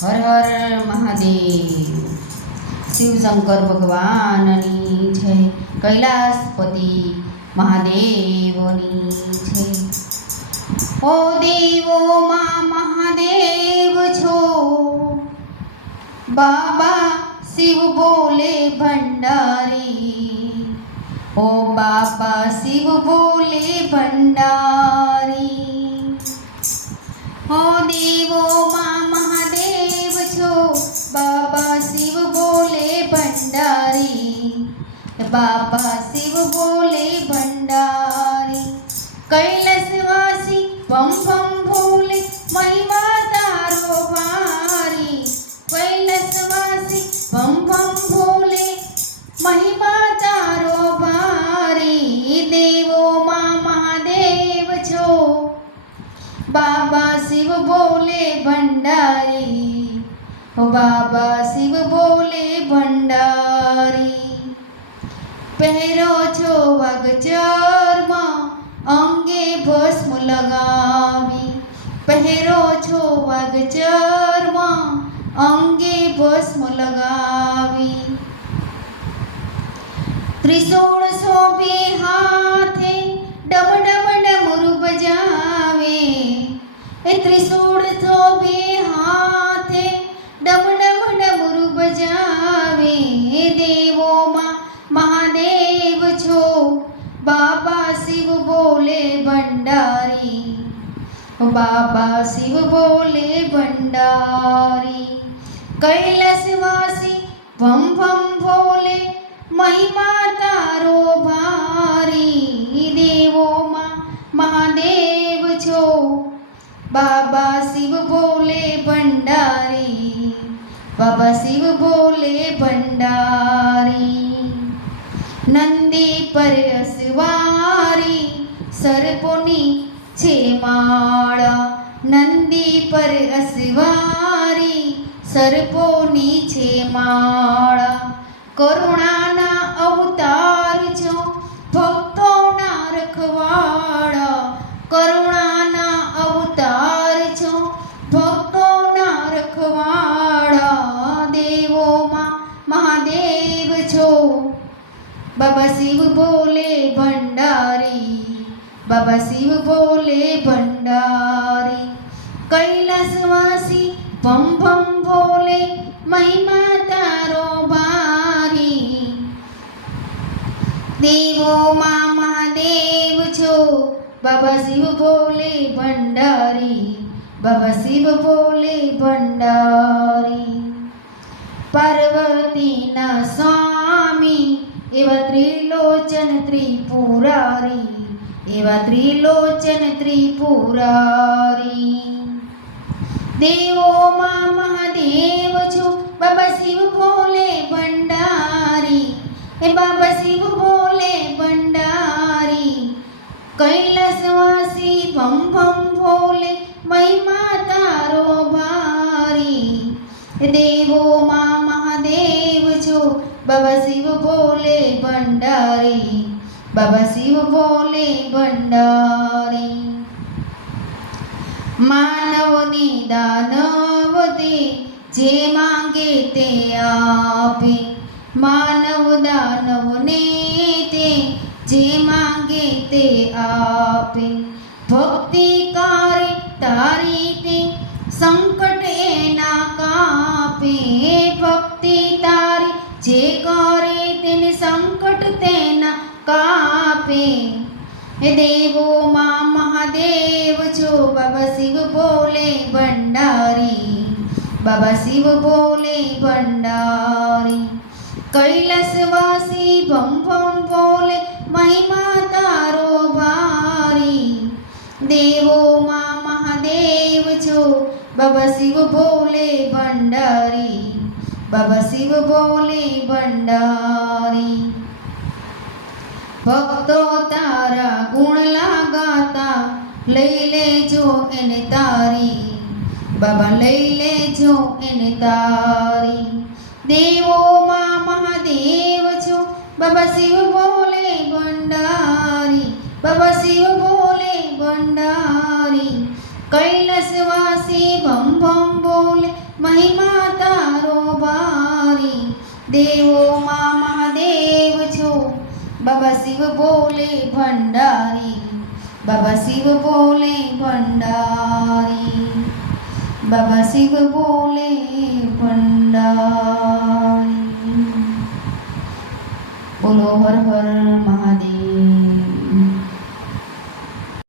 હર હર મહાદેવ. શિવશંકર ભગવાનની છે, કૈલાસપતિ મહાદેવની છે. ઓ દેવોમાં મહાદેવ છો, બાબા શિવ બોલે ભંડારી. ઓ બાબા શિવ બોલે ભંડારી. ઓ દેવોમાં મહાદેવ છો, બાબા શિવ બોલે ભંડારી. બાબા શિવ બોલે ભંડારી. કૈલાસવાસી ભમ ભમ ભોલે, મહિમા તારો ભારી. કૈલાસવાસી ભમ ભમ ભોલે, મહિમા તારો ભારી. દેવોમાં મહાદેવ છો, બાબા શિવ બોલે ભંડારી. ઓ બાબા શિવ બોલે ભંડારી. પહેરો છો વાઘચરમાં, અંગે ભસ્મ લગાવી. પહેરો છો વાઘચરમાં, અંગે ભસ્મ લગાવી. ત્રિશૂળ શોભે હાથે, ડમ ડમ ડમરૂ બજાવે. એ ત્રિશૂળ શોભે હાથે, ડમ ડમ ડમરૂ બજાવે. દેવોમાં મહાદેવ છો, બાબા શિવ બોલે ભંડારી. બાબા શિવ બોલે ભંડારી. કૈલાસવાસી ભમ ભમ ભોલે, મહિમા તારો ભારી. દેવોમાં મહાદેવ છો, બાબા શિવ બોલે ભંડારી. બાબા શિવ બોલે ભંડારી. નંદી પર અસવારી, સર્પોની છે માળા. નંદી પર અસવારી, સર્પોની છે માળા. કરુણાના અવતાર છો, ભક્તોના રખવાળા. કરુણાના અવતાર છો, ભક્તોના રખવાળા. દેવોમાં મહાદેવ છો, બાબા શિવ બોલે ભંડારી. બાબા શિવ બોલે ભંડારી. કૈલાસવાસી ભમ ભમ ભોલે, મહિમા તારો ભારી. દેવોમાં મહાદેવ છો, બાબા શિવ બોલે ભંડારી. બાબા શિવ બોલે ભંડારી. પાર્વતીના સ્વામી એવા ત્રિલોચન ત્રિપુરારી. એવા ત્રિલોચન ત્રિપુરારી. દેવોમાં મહાદેવ છો, બાબા શિવ બોલે ભંડારી. એ બાબા શિવ બોલે ભંડારી. કૈલાસવાસી ભમ ભમ ભોલે, મહિમા તારો ભારી. દેવોમાં મહાદેવ છો, બાબા શિવ બોલે ભંડારી. બાબા શિવ બોલે ભંડારી. માનવની દાનવ દે, જે માંગે તે આપે. માનવ દાનવને તે, જે માંગે તે આપે. ભક્તિ કરે તારી તે, સંકટ એના કાપે. ભક્તિ તારી જે કરે તેને, સંકટ તેના કાપે. દેવોમાં મહાદેવ છો, બાબા શિવ બોલે ભંડારી. બાબા શિવ બોલે ભંડારી. કૈલાસવાસી ભમ ભમ બોલે, મહિમા તારો ભારી. દેવોમાં મહાદેવ છો, બાબા શિવ બોલે ભંડારી. બાબા શિવ બોલે ભંડારી. ભક્તો તારા ગુણ લાગાતા, લઈ લેજો એને તારી. બાબા લઈ લેજો એને તારી. દેવોમાં મહાદેવ છો, બાબા શિવ બોલે ભંડારી. બાબા શિવ બોલે ભંડારી. કૈલાસવાસી ભમ ભમ બોલે મહિમા તારો ભારી દેવોમાં મહાદેવ છો બાબા શિવ બોલે ભંડારી બાબા શિવ બોલે ભંડારી બાબા શિવ બોલે ભંડારી બોલો હર હર મહાદેવ